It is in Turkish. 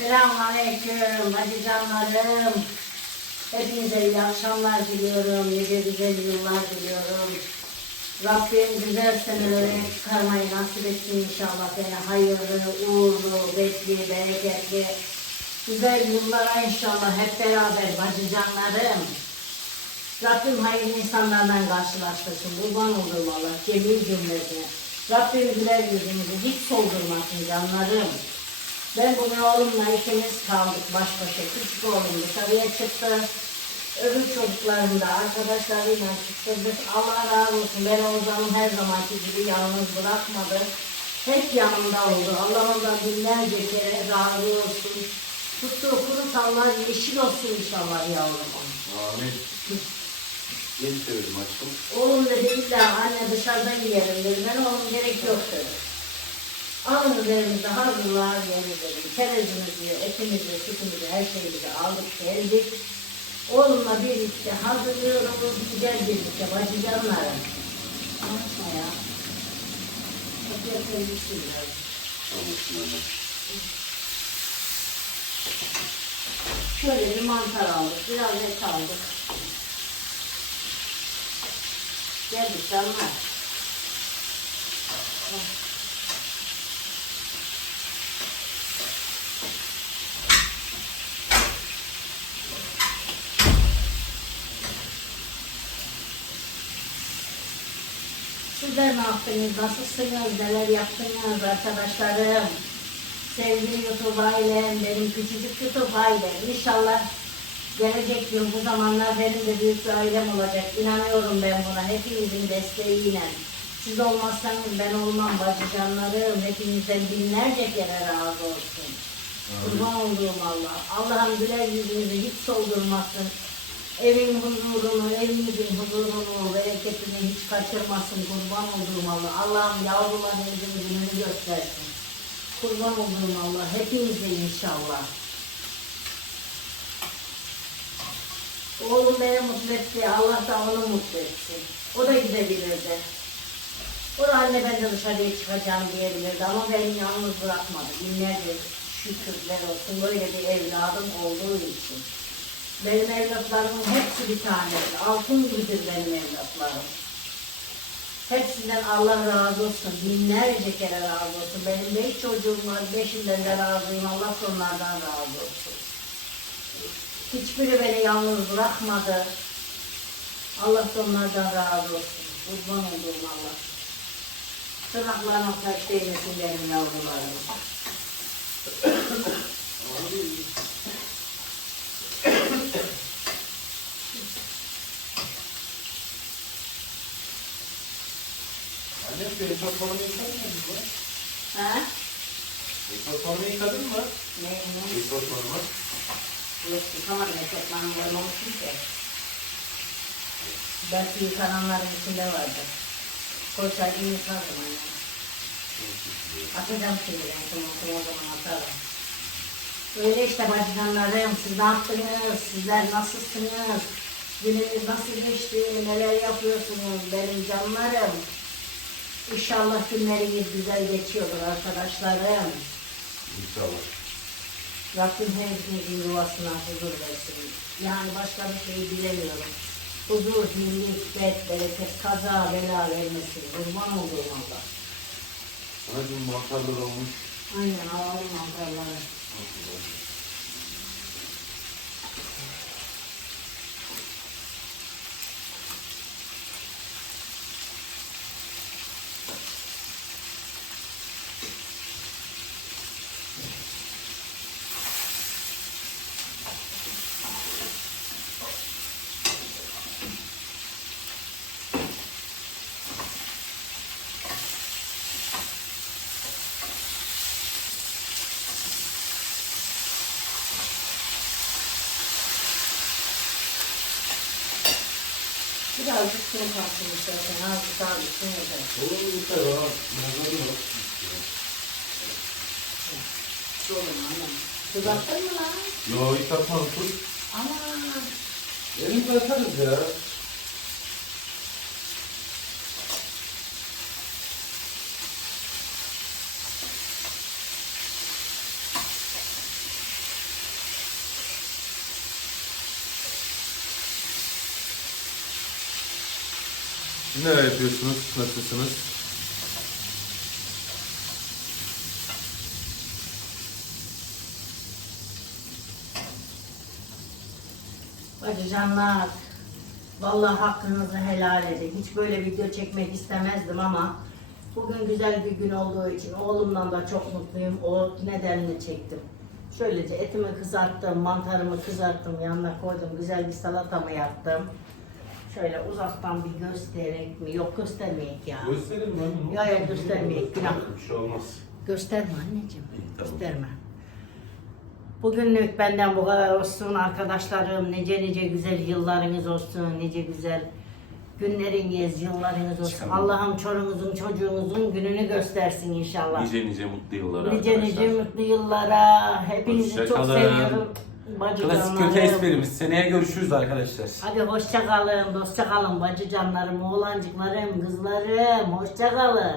Selamünaleyküm hacı canlarım. Hepinize iyi akşamlar diliyorum. Nice güzel yıllar diliyorum. Rabbim güzel senelere çıkarmayı nasip etsin inşallah beni hayırlı, uğurlu, bekli, bereketli, güzel yıllara inşallah hep beraber bacı canlarım. Rabbim hayırlı insanlardan karşılaştırsın. Kurban olduğum Allah cemil cümlesine. Rabbim güler yüzümüzü hiç soldurmasın canlarım. Ben bunu oğlumla ikimiz kaldık baş başa. Küçük oğlum dışarıya çıktı. Öbür çocuklarım da arkadaşlarıyla çıktı. Allah razı olsun. Ben Ozan'ı her zamanki gibi yalnız bırakmadı. Hep yanımda oldu. Allah ondan binlerce kere razı olsun. Tuttuğu kuru sallar yeşil olsun inşallah yavrum. Amin. Yeni söyledim aşkım. Oğlum dedi illa anne dışarıda yiyelim dedi. Ben oğlum gerek yok dedim. Üzerimizde hazırlar yeri dedim. Çerezimizi, etimizi, sütümüzü, her şeyimizi aldık geldik. Oğlumla birlikte hazırlıyoruz. Güzel birlikte bacıcanlarım. Anlatma ya. Kapıya sevgisi biraz. Anne. Şöyle bir mantar aldık. Biraz et aldık. Geldik canlar. Sizler ne yaptınız? Nasılsınız? Neler yaptınız arkadaşlarım? Sevgili YouTube ailem, benim küçücük YouTube ailem. İnşallah gelecek gün bu zamanlar benim de büyük bir ailem olacak. İnanıyorum ben buna. Hepinizin desteğiyle. Siz olmazsanız ben olmam bacı canlarım. Hepinizden binlerce kere razı olsun. Kurban olduğum Allah. Allah'ım güler yüzünüzü hiç soldurmasın. Evin huzurunu, evinizin huzurunu, bereketini hiç kaçırmasın. Kurban olduğum Allah. Allah'ım yavrularınızın gününü göstersin. Kurban olduğum Allah. Hepinize inşallah. Oğlum beni mutlu etti. Allah da onu mutlu etsin. O da gidebilirdi. O da anne ben de dışarıya çıkacağım diyebilirdi ama beni yalnız bırakmadı. Binlerce şükürler olsun böyle bir evladım olduğu için. Benim evlatlarımın hepsi bir tanesi. Altın gibidir benim evlatlarım. Hepsinden Allah razı olsun. Binlerce kere razı olsun. Benim beş çocuğum var. Beşinden de razıyım. Allah da onlardan razı olsun. Hiçbiri beni yalnız bırakmadı. Allah da onlardan razı olsun. Kurban olduğum Allah. Tırnaklarına taş değmesin benim yavrularım. Şu esot formu yıkadın mı? bu? Ha? Formu yıkadın mı? Ne? Ne? Esot formu. Yok yıkamadım. Etekmanım koymamıştım ki. Belki yıkananların içinde vardı. Koysaydım yıkardım anne. Atacağım şimdi ben sonra o zaman atarım. Öyle işte bacıcanlarım, siz ne yaptınız, sizler nasılsınız, gününüz nasıl geçti, neler yapıyorsunuz benim canlarım. İnşallah günleriniz güzel geçiyordur arkadaşlarım. İnşallah. Rabbim hepinizin yuvasına huzur versin. Yani başka bir şey bilemiyorum. Huzur, birlik, bet, bereket, kaza, bela vermesin. Kurban olduğum Allah. Anacığım mantarlar olmuş. Aynen alalım mantarları. Birazcık kum kalsın istersen. Azıcık daha gitsin yeter. Olur mu yeter ha? Mantarı var. Sorun annem. Kızarttın mı lan? Yo hiç atmam tut. Aman. Elimizde atarız ya. Neler yapıyorsunuz? Nasılsınız? Bacıcanlar, vallahi hakkınızı helal edin. Hiç böyle video çekmek istemezdim ama bugün güzel bir gün olduğu için oğlumdan da çok mutluyum. O nedenini çektim. Şöylece etimi kızarttım, mantarımı kızarttım, yanına koydum, güzel bir salatamı yaptım. Şöyle uzaktan bir göstererek mi? Yok göstermeyek ya. Gösterin lan. Ya, ya, göstermeyek, günah. Bir şey olmaz. Gösterme anneciğim. tamam. Gösterme. Bugünlük benden bu kadar olsun arkadaşlarım. Nice nice güzel yıllarınız olsun. Nice güzel günleriniz, yıllarınız olsun. Çıkalım. Allah'ım çorunuzun, çocuğunuzun gününü göstersin inşallah. Nice nice mutlu yıllar Nice arkadaşlar. nice mutlu yıllara. Hepinizi çok kalın. seviyorum. Klasik Bacıcanlarım. köke esprimiz. Seneye görüşürüz arkadaşlar. Hadi hoşça kalın, dostça kalın bacı canlarım, oğlancıklarım, kızlarım. Hoşça kalın.